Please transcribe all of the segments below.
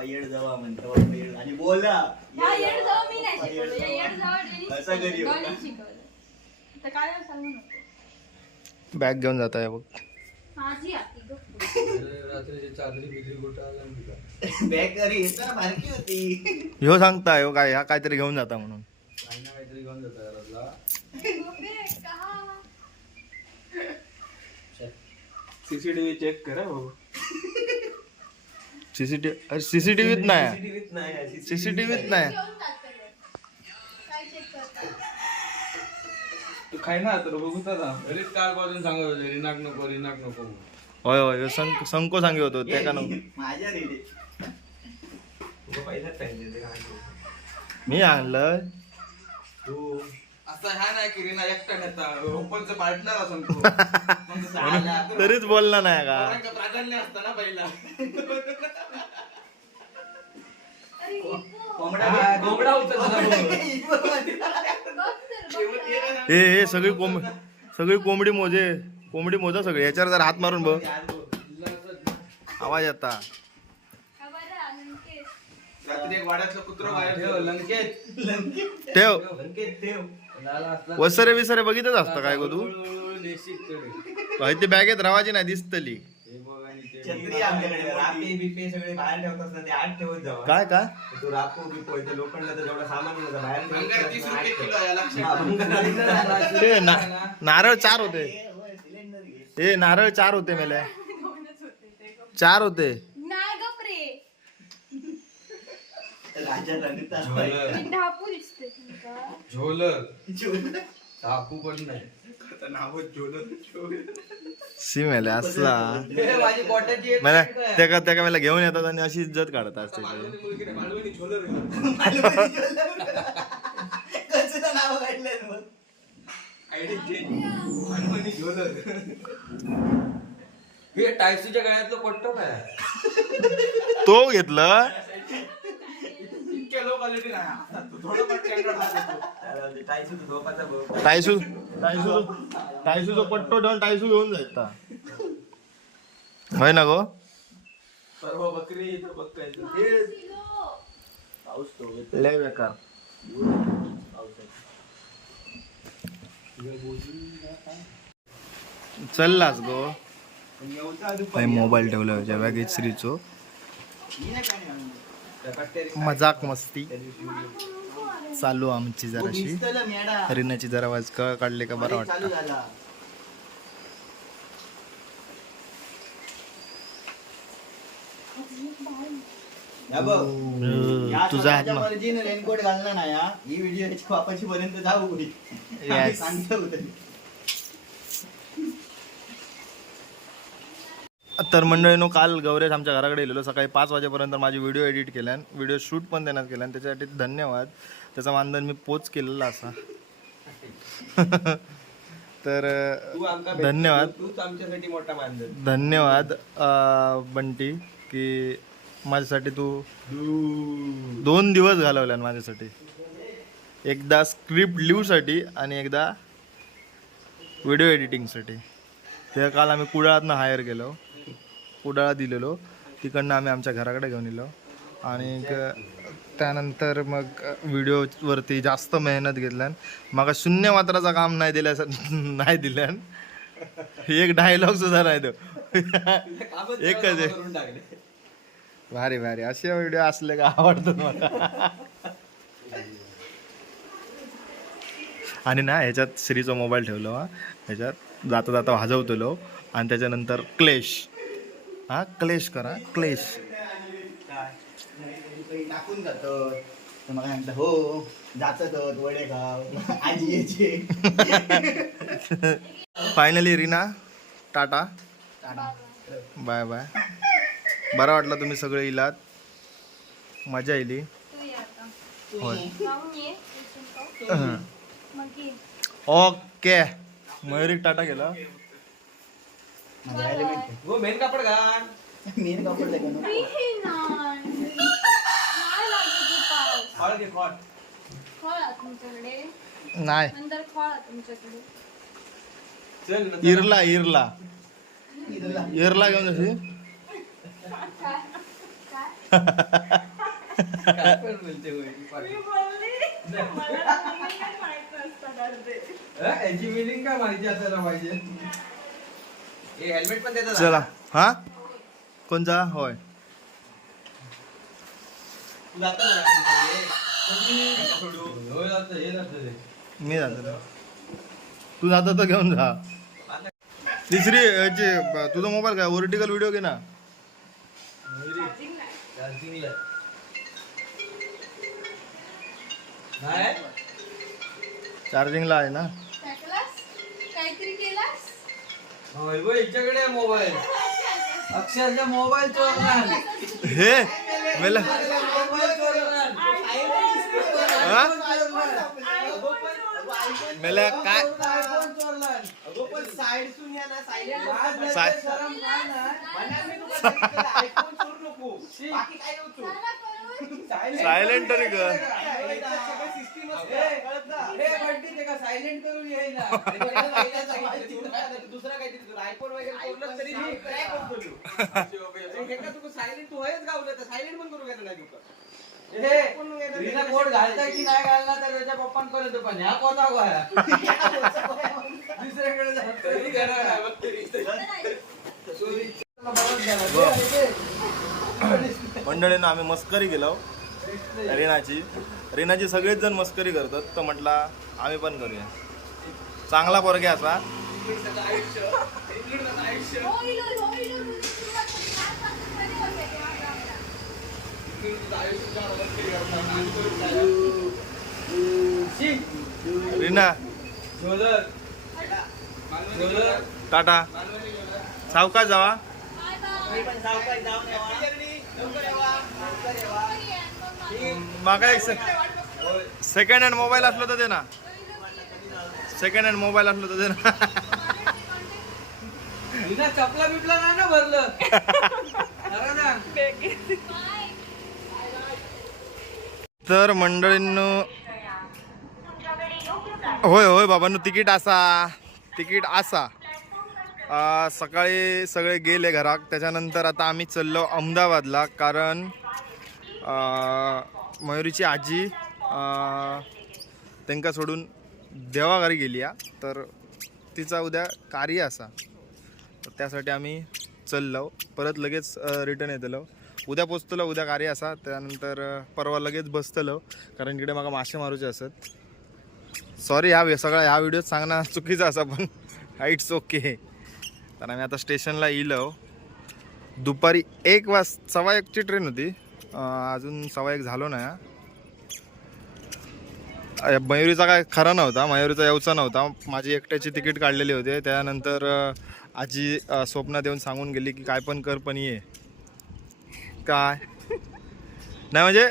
पप्पा येड जावा म्हणतो पप्पा येड. आणि बोला. हा येड जावा, मी नाही येड शिकवलं. जावा. येड जावं डेली असं घरी शिकवलं होतं. गणित शिकवलं. तर काय सांगू नको. बॅग घेऊन जात आहे बघ. माझी आती गं. रात्रीची चादरी बारकी होती. ह्यो सांगताय हो काय ह्या काहीतरी घेऊन जाता म्हणून. काही ना काहीतरी घेऊन जाता घरातला बापरे, कहा? सीसीटीव्ही चेक करा भाऊ. सीसीटीव्ही सीसीटीव्हीत नाही सीसीटीव्हीत नाही? तू खाय ना तर बघू तर. घरीच काल पासून सांगत होते रिनाक नको रिनाक नको म्हणून. होय होय संक संको सांगे होतो ते का नको माझ्या रेडी तुला पहिलाच पाहिजे ते काय करू. मी आणलं तू असं ह्या नाही की रिना एकटा नेता ओपनचं पार्टनर असं तरीच बोलला नाही का? प्राधान्य असतं ना पहिला. अरे, इको. कोंबडा हा, कोंबडा उचलला ना भाऊ. बघ तर, बघ तर. हे हे सगळी कोंब सगळी कोंबडी मोजे. कोंबडी मोजा सगळी. याच्यावर जर हात मारून बघ. आवाज येता हा बरं, अंकित. रात्री एक वाड्यातलं कुत्र बाहेर ठेव, लंकेत ठेव. संकेत ठेव. वसरे विसरे बघितच असतं काय गो तू. भाई ते बॅगेत रावाची नाही दिसतली. हे बघ आणि ते छत्री आमच्याकडे रापे बिपे सगळे बाहेर ठेवतात ना ते आत ठेवत जावा. काय काय तू रापो बिपो इथं लोखंडाचं जेवढं सामान होतं बाहेर ठेवत भंगार तीस जावा, रुपये आत किलो आहे, लक्षात हा, भंगार. ते ना- नारळ चार होते. हे, नारळ चार होते मेले. चार होते नाही गप रे राजा रंगता झोलर. मी ढापू दिसते तुमका झोलर. टाकू पण नाही. नाव झोलर सी मेले असला. हे माझी पोटाची एक मला पिशवी आहे. त्याका त्याका मला घेऊन येतात आणि अशी इज्जत काढतात त्याची मालवणी मुलगी नाही, मालवणी झोलर. कसं नाव काढलं मग? ID change. मालवणी झोलर. हे टायसूच्या गळ्यातलं पट्टो काय? तो घेतलं. क्वालिटी नाही. आता तू थोडं पण स्टँडर्ड राहतो अरे, टायसू तू झोपाचा बघ. टायसू टायसू टायसूचा पट्टो ठेवून टायसू घेऊन जायचा होय ना गो? परवा बकरी इथं. पाऊस तो लय बेकार. चललास गो. मोबाईल ठेवला होत्या बॅगेत श्रीचो मजाक मस्ती. चालू आमची जराशी. हरिणाची जरा वाज कळ काढले का बरं वाटतं. तुझा हात रेनकोट घालला ना या. ही व्हिडिओ वापरची पर्यंत जाऊ. सांगतो. तर मंडळीनो काल गौरेश आमच्या घराकडे गेलेलो. सकाळी पाच वाजेपर्यंत माझी व्हिडिओ एडिट केल्यान व्हिडिओ शूट पण देण्यात केला आणि त्याच्यासाठी धन्यवाद. त्याचा मानधन मी पोच केलेला असा. तर धन्यवाद. तूच आमच्यासाठी मोठा मानधन. धन्यवाद बंटी की माझ्यासाठी तू दोन दिवस घालवल्यान माझ्यासाठी. एकदा स्क्रिप्ट लिहूसाठी आणि एकदा व्हिडिओ एडिटिंगसाठी. ते काल आम्ही कुडाळातनं हायर केलो. उडाळा दिलेलो. तिकडनं आम्ही आमच्या घराकडे घेऊन येलो आणि त्यानंतर मग व्हिडिओवरती जास्त मेहनत घेतल्यान मग शून्य मात्राचं काम नाही दिल्या नाही दिल्यान एक डायलॉग सुद्धा नाही तो. एकच आहे. भारी भारी. असे व्हिडिओ असले का आवडतात मला. आणि ना ह्याच्यात श्रीचा मोबाईल ठेवलो हा. ह्याच्यात जाता जाता वाजवतलो आणि त्याच्यानंतर क्लेश. हा क्लेश करा क्लेश. काही टाकून जातो तर मग म्हणतात हो जातात वडेगाव आजी यायचे finally Reena tata bye bye बरं वाटलं तुम्ही सगळे इलात. मजा येईल. होय. ओके. मयुरी टाटा गेला. Element हो मेन कापड घाल आहे. मेन कापड आहे का ना? नाही ना. नाही लागत ते पाऊस. फळ घे फळ खळा तुमच्याकडे नाही नंतर खळा तुमच्याकडे चल नंतर. इरला इरला. इरला घेऊन जशी काय काय काय पण बोलते होय, ती पाटी. मी बोलली मला काय माहीत नसतं अर्धे अ, याची मिनिंग काय माहिती असायला पाहिजे हे हेल्मेट पण देतात. चला. हा? कोणचा होय. हे. मी जातो तू जातो तर घेऊन जा. तिसरी याची तुझा मोबाईल काय? वर्टिकल व्हिडिओ घे ना? चार्जिंग नाही. चार्जिंगला. आहे ना. काहीतरी केलास? होय होय, हिच्याकडे मोबाईल. अक्षरशः मोबाईल चोरला हे मेला मोबाईल हा? मेला काय? आयफोन चोरला अगो पण साईड सुन या ना सायलेंट साय- शरम काय नाही म्हणणार मी तुला सांगितलेलं, आयफोन सोडू नको. बाकी काय नव्हतं. चला करून सायलेंट तरी कर सायलेंट करून येईना दुसरा काहीतरी करू. आयफोन वगैरे सोडलं तरी मी काय करतो सायलेंट तू हेच गावलं तर सायलेंट पण करू घेतलं नाही तुका रीना कोट घालताय की नाही घालला तर त्याच्या पण ह्या दुसऱ्याकडे जातो. मंडळीनं आम्ही मस्करी केलो रीनाची. रीनाची सगळेच जण मस्करी करतात. तर म्हटला आम्ही पण करूया. चांगला पोरगे असा. रीना. टाटा. सावकाश जावा. मागा एक सेकंड हँड मोबाईल असलो तर दे ना. सेकंड हँड मोबाईल असलो तर दे ना. चपला बिपला नाही ना भरलं. तर मंडळींनो होय होय बाबांनो तिकीट असा तिकीट असा. सकाळी सगळे गेले घरात. त्याच्यानंतर आता आम्ही चाललो अहमदाबादला कारण मयुरीची आजी त्यांना सोडून देवाघरी गेली आ. तर तिचा उद्या कार्य असा. तर त्यासाठी आम्ही चाललो. परत लगेच रिटर्न येतलो. उद्या पोचतलो उद्या कार्य असा. त्यानंतर परवा लगेच बसतलो कारण इकडे मला मासे मारूचे असत. सॉरी ह्या सगळा ह्या व्हिडिओत सांगणं चुकीचा असा पण हाईट्स ओके तर आम्ही आता स्टेशनला येलो दुपारी एक वाज सव्वा एकची ट्रेन होती. अजून सव्वा एक झालो नाही. हा. मयुरीचा काय खरा नव्हता. मयुरीचा यावचा नव्हता. माझी एकट्याची तिकीट काढलेली होते. त्यानंतर आजी स्वप्न स्वप्नात येऊन सांगून गेली की काय पण कर पण ये. काय? नाही म्हणजे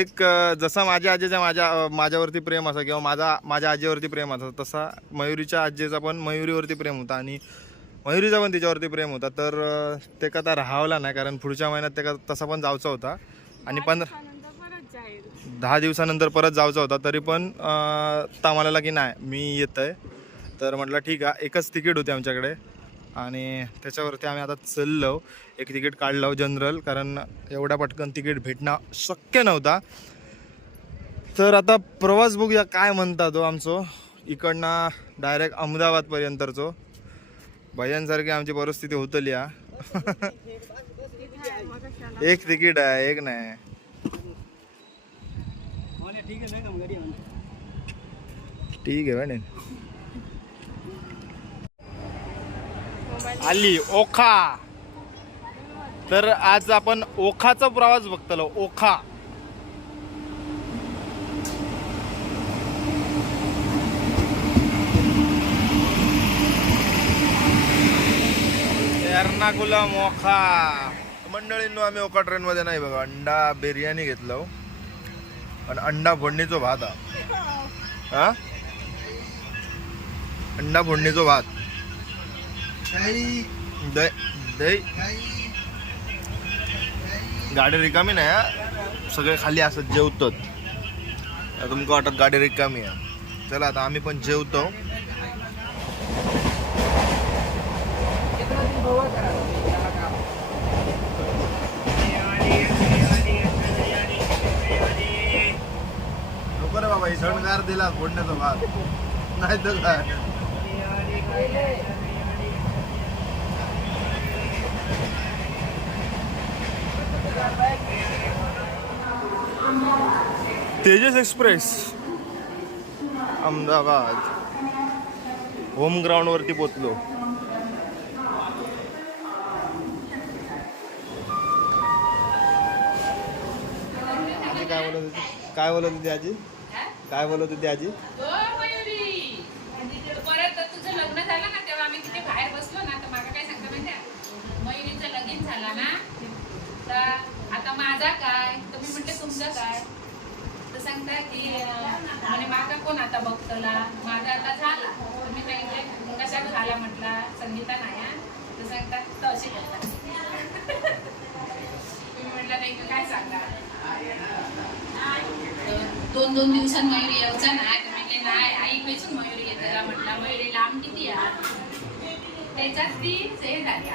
एक जसा माझ्या आजीचा माझ्या माझ्यावरती प्रेम असा किंवा माझा माझ्या आजीवरती प्रेम असा तसा मयुरीच्या आजीचा पण मयुरीवरती प्रेम होता. आणि मयुरीचा पण तिच्यावरती प्रेम होता तर ते का आता राहावला नाही कारण पुढच्या महिन्यात ते का तसा पण जायचा होता. आणि पंधरा दहा दिवसानंतर परत जायचा होता तरी पण ता म्हणाला की नाही मी येत आहे तर म्हटलं ठीक आहे एकच तिकीट होते आमच्याकडे. आणि त्याच्यावरती आम्ही आता चाललो. एक तिकीट काढलं जनरल कारण एवढ्या पटकन तिकीट भेटणं शक्य नव्हता. तर आता प्रवास बघूया काय म्हणता तो आमचो. इकडनं डायरेक्ट अहमदाबादपर्यंतचो. भयांसारखी आमची परिस्थिती होतली हा. एक तिकीट आहे एक नाही. ठीक आहे मॅडम आली ओखा. तर आज आपण ओखाचा प्रवास बघतलो ओखा. एर्नाकुलम ओखा. मंडळींनो आम्ही ओखा ट्रेनमध्ये नाही बघा. अंडा बिर्याणी घेतलो आणि अंडा फोडणीचो भात हा. हा? अंडा फोडणीचो भात. दही दही. गाडी रिकामी नाही हा. सगळे खाली असत जेवतात. आता तुमका वाटत गाडी रिकामी आहे. चला आता आम्ही पण जेवतो. लवकर बाबा सणगार दिला फोडण्याचा भाग. नाही तर काय? तेजस एक्सप्रेस. अहमदाबाद. होम ग्राउंडवरती पोचलो. काय बोलत होती आजी? काय बोलत होती आजी? हो परत तुझं लग्न झालं ना तेव्हा आम्ही तिथे बाहेर बसलो ना तर मला काय सांगता माहिती आहे? मयुरीचं लगीन झाला ना तर आता माझा काय? तर मी म्हटलं तुमचं काय? तर सांगता की म्हणे माझा कोण आता बघतला? माझा आता झाला. मी सांगितलं कशात झाला म्हटला? संगीता नाही. तर सांगतात तर अशी करतात. मी म्हटलं नाही काय सांगा दोन दोन दिवसात मयुरी यायचा नाही तर म्हणले नाही आई पेसून मयुरी येताला म्हटला मयुरी लांब किती आहे? त्याच्यात ती हे झाली.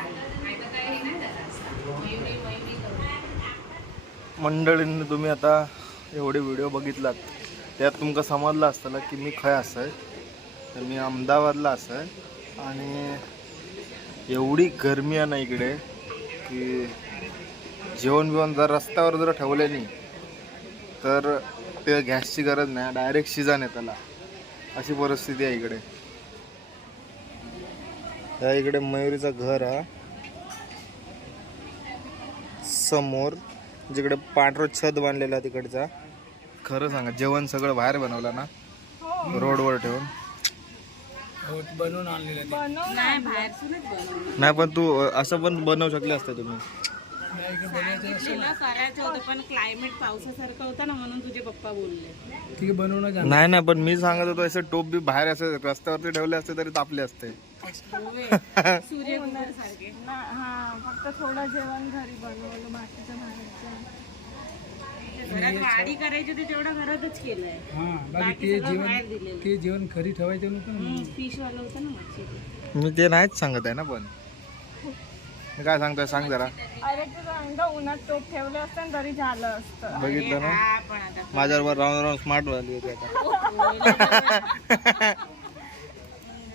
नाही तर काही नाही झालं असतं. मयुरी मयुरी करून. मंडळींनी तुम्ही आता एवढे व्हिडिओ बघितलात. त्यात तुमका समजलं असतं की मी खंय असय तर मी अहमदाबादला असय आणि एवढी गरमी आहे ना इकडे की जेवण बिवण जर रस्त्यावर जर ठेवले नाही तर ते गॅसची गरज नाही डायरेक्ट शिजन आहे त्याला. अशी परिस्थिती आहे इकडे. त्या इकडे मयुरीचं घर हा समोर जिकडे पांढरं छत बांधलेला तिकडचा. खरं सांगा जेवण सगळं बाहेर बनवलं ना? रोडवर ठेवून. नाही पण तू असं पण बनवू शकले असते तुम्ही. तिला करायचं होतं पण क्लायमेट पावसासारखं होतं ना म्हणून तुझे पप्पा बोलले. नाही नाही पण मी सांगत होतो असं टोप बी बाहेर असे रस्त्यावरती ठेवले असते तरी तापले असते. सूर्यकुमार सारखे हा फक्त थोडं जेवण घरी बनवलं बाकीचं बाहेरचं. घरात वाडी करायची होती तेवढं घरातच केलंय. हा बाकी बाकी ते सगळं जेवण दिलेलं. ते जेवण घरी ठेवायचं नव्हतं फिश वाला होतं ना मच्छी मी ते नाहीच सांगत आहे ना पण. काय सांगतोय सांग जरा. अरे तुझं अंग उन्हात टोप ठेवले असते ना तरी झालं असतं. बघितलं ना? पण आता माझ्यावर राहून राहून स्मार्ट झाली होती आता.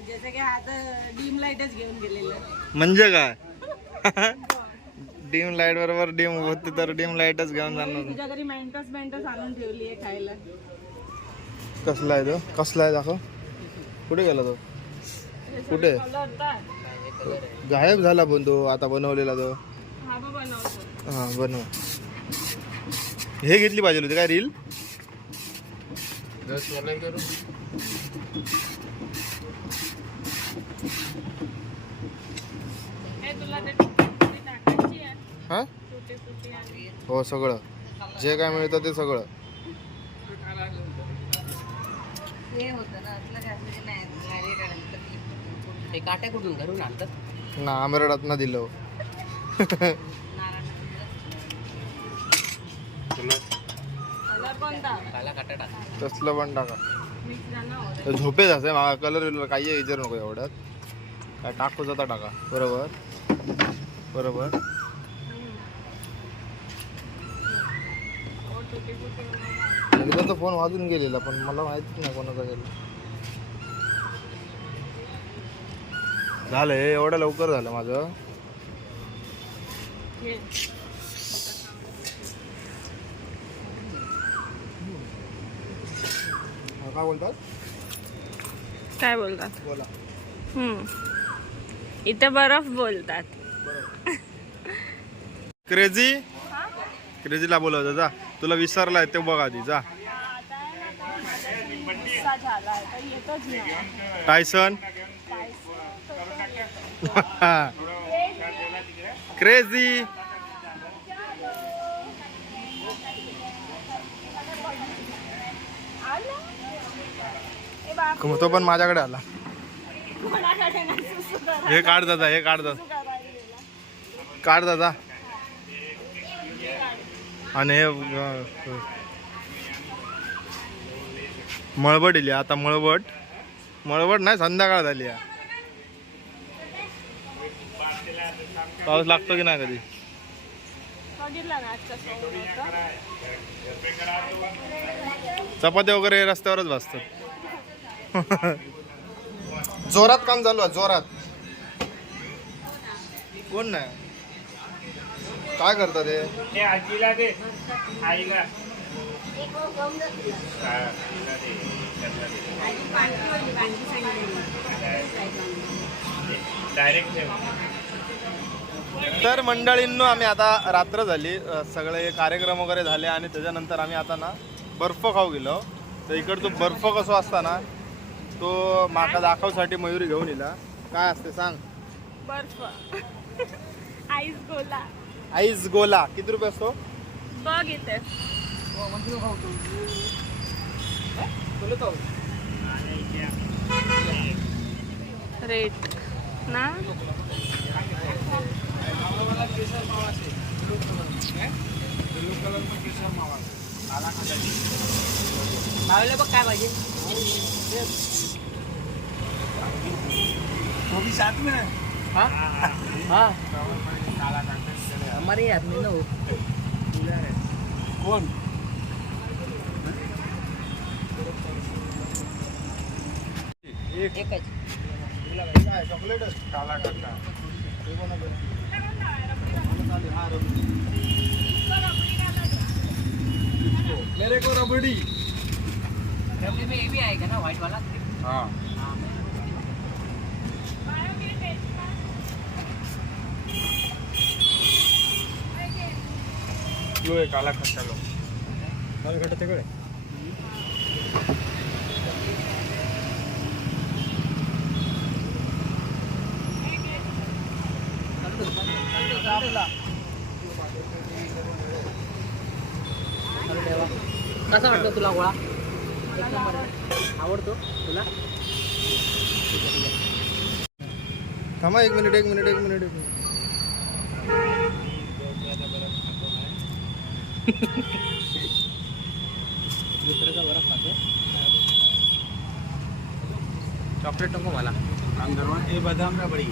जसं की आता डीम लाईटच घेऊन गेलेलं. म्हणजे काय? डीम लाइट बरोबर डीम होते तर डीम लाईटच घेऊन जाणार. तुझ्या घरी मेंटस मेंटस आणून ठेवली आहे खायला. कसला आहे तो? कसला आहे दाखव. कुठे गेला तो? कुठे? गायब झाला पण तो आता बनवलेला तो. हा हा बनव. हे घेतली पाहिजे होती काय रील? हे हा? हो सगळं. जे काय मिळतं ते सगळं. हे होतं ना असलं घातलेलं नाही direct आणलं. हे काट्या कुठून घरून आणतात? ना आमरडात ना दिलं कलर पण टाक काला काट्या टाक. तसलं पण टाका. मिक्सरनं होतं. ते झोपेच असे मला कलर बिलर काही विचारू नको एवढ्यात. काय टाकू जाता टाका. बरोबर? बरोबर? हो. एकदा तर फोन वाजून गेलेला पण मला माहितीच नाही कोणाचा गेला. झालं हे एवढं लवकर झालं माझं. काय बोलतात? काय बोलतात? बोला. हम्म. इथे बर्फ बोलतात. क्रेझी? क्रेझीला बोलवत जा. तुला विसरलाय ते बघ आधी जा. टायसन? क्रेझी तो पण माझ्याकडे आला. हे काढ दादा हे काढ दादा. काढ दादा. आणि हे मळबट इली आता मळबट मळबट नाही संध्याकाळ झाली आहे. पाऊस लागतो की नाही कधी? चपात्या वगैरे रस्त्यावरच भाजतात. जोरात काम चालू आहे जोरात. कोण नाही? काय करतात ते ते आजीला दे. आईला. डायरेक्ट तर मंडळींनो आम्ही आता रात्र झाली. सगळे कार्यक्रम वगैरे झाले आणि त्याच्यानंतर आम्ही आता ना बर्फ खाऊ गेलो. तर इकडं तो बर्फ कसो असता ना तो माका दाखवसाठी मयुरी घेऊन येला काय असते सांग. बर्फ. आईस गोला. आईस गोला. किती रुपये असतो? बघ इथे. रेट ना? मावले बघ काय पाहिजे हाँ हाँ हमारे हाथ में ना हो कोण एकच चॉकलेट काला काका मेरे को रबडी। रबड़ी में ये भी आएगा ना व्हाइट वाला हा। यो आहे काला खट्टा लो। कसा वाटतो तुला गोळा? एक नंबर आहे. आवडतो तुला? थांबा एक मिनिट एक मिनिट एक मिनिट एक चॉकलेट नको मला. ये बदाम रबडी.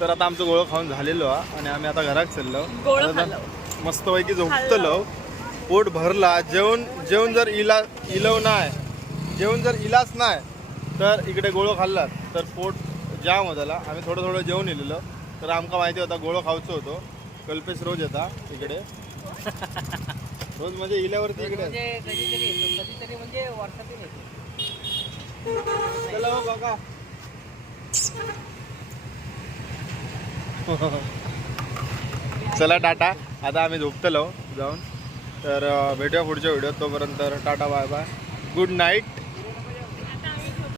तर आता आमचं गोळं खाऊन झालेलो आणि आम्ही आता घरात चाललो. गोळं खाल्लं. मस्तपैकी झोपतलो पोट भरला. जेवण जेवण जर इला इलव नाही जेवण जर इलाच नाही तर इकडे गोळं खाल्लात. तर पोट जाम होताला आम्ही थोडं थोडं जेवण इलेलो. तर आमका माहिती होता गोळं खावचं होतो. कल्पेश रोज येता इकडे. रोज म्हणजे इल्यावरती इकडे. म्हणजे म्हणजे चला हो काका. चला टाटा. आता आम्ही झोपतलो जाऊन. तर भेटूया पुढच्या व्हिडिओत. तोपर्यंत tata bye bye. Good night